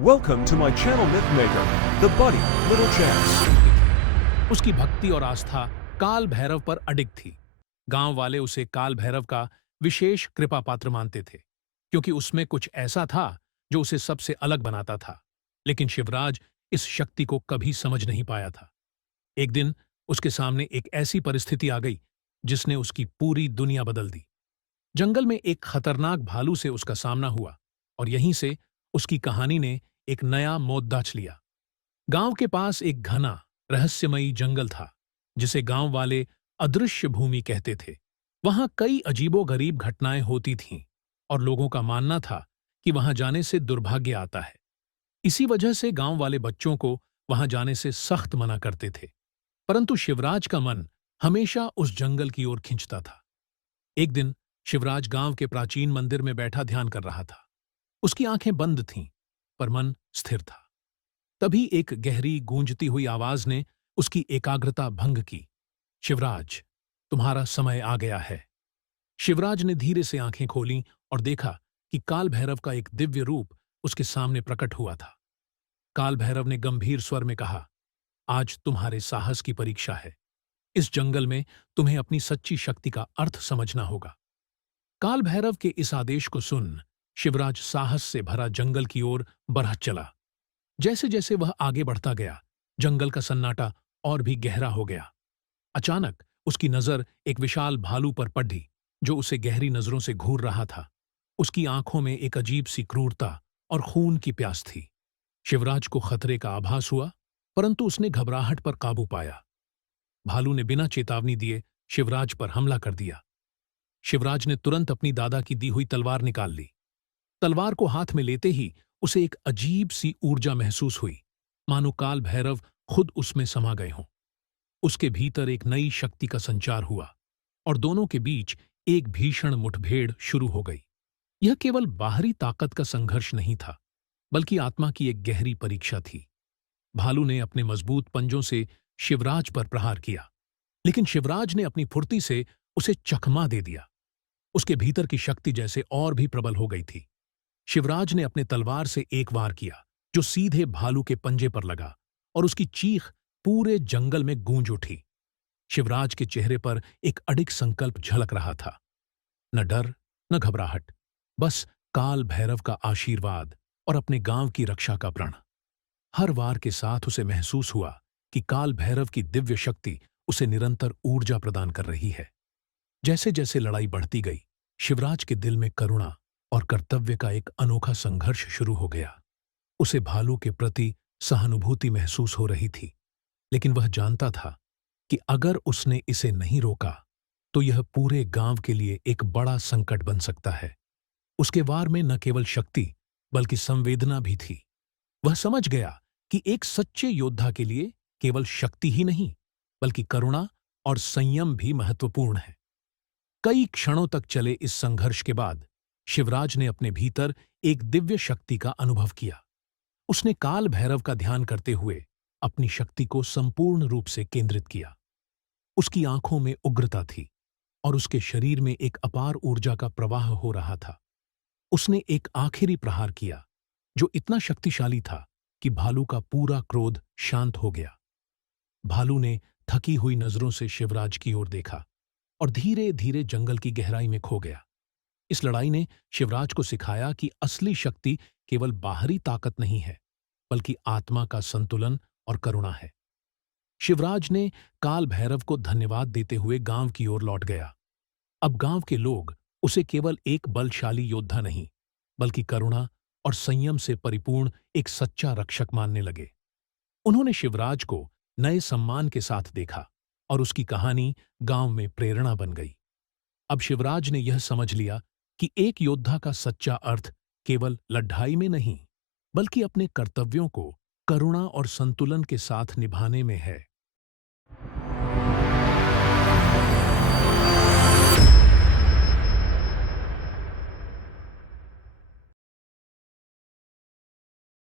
Welcome to my channel Mythmaker, the buddy, little champs. उसकी भक्ति और आस्था काल भैरव पर अडिग थी। गांव वाले उसे काल भैरव का विशेष कृपा पात्र मानते थे, क्योंकि उसमें कुछ ऐसा था जो उसे सबसे अलग बनाता था। लेकिन शिवराज इस शक्ति को कभी समझ नहीं पाया था। एक दिन उसके सामने एक ऐसी परिस्थिति आ गई जिसने उसकी पूरी दुनिया बदल दी। जंगल में एक खतरनाक भालू से उसका सामना हुआ, और यहीं से उसकी कहानी ने एक नया मोड़दाच लिया। गांव के पास एक घना रहस्यमयी जंगल था, जिसे गांव वाले अदृश्य भूमि कहते थे। वहां कई अजीबोगरीब घटनाएं होती थीं, और लोगों का मानना था कि वहां जाने से दुर्भाग्य आता है। इसी वजह से गांव वाले बच्चों को वहां जाने से सख्त मना करते थे। परंतु शिवराज का मन हमेशा उस जंगल की ओर खिंचता था। एक दिन शिवराज गांव के प्राचीन मंदिर में बैठा ध्यान कर रहा था। उसकी आंखें बंद थीं, पर मन स्थिर था। तभी एक गहरी गूंजती हुई आवाज ने उसकी एकाग्रता भंग की। शिवराज, तुम्हारा समय आ गया है। शिवराज ने धीरे से आंखें खोलीं और देखा कि काल भैरव का एक दिव्य रूप उसके सामने प्रकट हुआ था। काल भैरव ने गंभीर स्वर में कहा, आज तुम्हारे साहस की परीक्षा है। इस जंगल में तुम्हें अपनी सच्ची शक्ति का अर्थ समझना होगा। काल भैरव के इस आदेश को सुन शिवराज साहस से भरा जंगल की ओर बढ़ चला। जैसे जैसे वह आगे बढ़ता गया, जंगल का सन्नाटा और भी गहरा हो गया। अचानक उसकी नजर एक विशाल भालू पर पड़ी, जो उसे गहरी नजरों से घूर रहा था। उसकी आंखों में एक अजीब सी क्रूरता और खून की प्यास थी। शिवराज को खतरे का आभास हुआ, परंतु उसने घबराहट पर काबू पाया। भालू ने बिना चेतावनी दिए शिवराज पर हमला कर दिया। शिवराज ने तुरंत अपनी दादा की दी हुई तलवार निकाल ली। तलवार को हाथ में लेते ही उसे एक अजीब सी ऊर्जा महसूस हुई, मानो काल भैरव खुद उसमें समा गए हों। उसके भीतर एक नई शक्ति का संचार हुआ, और दोनों के बीच एक भीषण मुठभेड़ शुरू हो गई। यह केवल बाहरी ताकत का संघर्ष नहीं था, बल्कि आत्मा की एक गहरी परीक्षा थी। भालू ने अपने मजबूत पंजों से शिवराज पर प्रहार किया, लेकिन शिवराज ने अपनी फुर्ती से उसे चकमा दे दिया। उसके भीतर की शक्ति जैसे और भी प्रबल हो गई थी। शिवराज ने अपने तलवार से एक वार किया, जो सीधे भालू के पंजे पर लगा, और उसकी चीख पूरे जंगल में गूंज उठी। शिवराज के चेहरे पर एक अडिग संकल्प झलक रहा था। न डर, न घबराहट, बस काल भैरव का आशीर्वाद और अपने गांव की रक्षा का प्रण। हर वार के साथ उसे महसूस हुआ कि काल भैरव की दिव्य शक्ति उसे निरंतर ऊर्जा प्रदान कर रही है। जैसे जैसे लड़ाई बढ़ती गई, शिवराज के दिल में करुणा और कर्तव्य का एक अनोखा संघर्ष शुरू हो गया। उसे भालू के प्रति सहानुभूति महसूस हो रही थी, लेकिन वह जानता था कि अगर उसने इसे नहीं रोका, तो यह पूरे गांव के लिए एक बड़ा संकट बन सकता है। उसके वार में न केवल शक्ति, बल्कि संवेदना भी थी। वह समझ गया कि एक सच्चे योद्धा के लिए केवल शक्ति ही नहीं, बल्कि करुणा और संयम भी महत्वपूर्ण है। कई क्षणों तक चले इस संघर्ष के बाद शिवराज ने अपने भीतर एक दिव्य शक्ति का अनुभव किया। उसने काल भैरव का ध्यान करते हुए अपनी शक्ति को संपूर्ण रूप से केंद्रित किया। उसकी आंखों में उग्रता थी, और उसके शरीर में एक अपार ऊर्जा का प्रवाह हो रहा था। उसने एक आखिरी प्रहार किया, जो इतना शक्तिशाली था कि भालू का पूरा क्रोध शांत हो गया। भालू ने थकी हुई नजरों से शिवराज की ओर देखा, और धीरे धीरे जंगल की गहराई में खो गया। इस लड़ाई ने शिवराज को सिखाया कि असली शक्ति केवल बाहरी ताकत नहीं है, बल्कि आत्मा का संतुलन और करुणा है। शिवराज ने काल भैरव को धन्यवाद देते हुए गांव की ओर लौट गया। अब गांव के लोग उसे केवल एक बलशाली योद्धा नहीं, बल्कि करुणा और संयम से परिपूर्ण एक सच्चा रक्षक मानने लगे। उन्होंने शिवराज को नए सम्मान के साथ देखा, और उसकी कहानी गांव में प्रेरणा बन गई। अब शिवराज ने यह समझ लिया कि एक योद्धा का सच्चा अर्थ केवल लड़ाई में नहीं, बल्कि अपने कर्तव्यों को करुणा और संतुलन के साथ निभाने में है।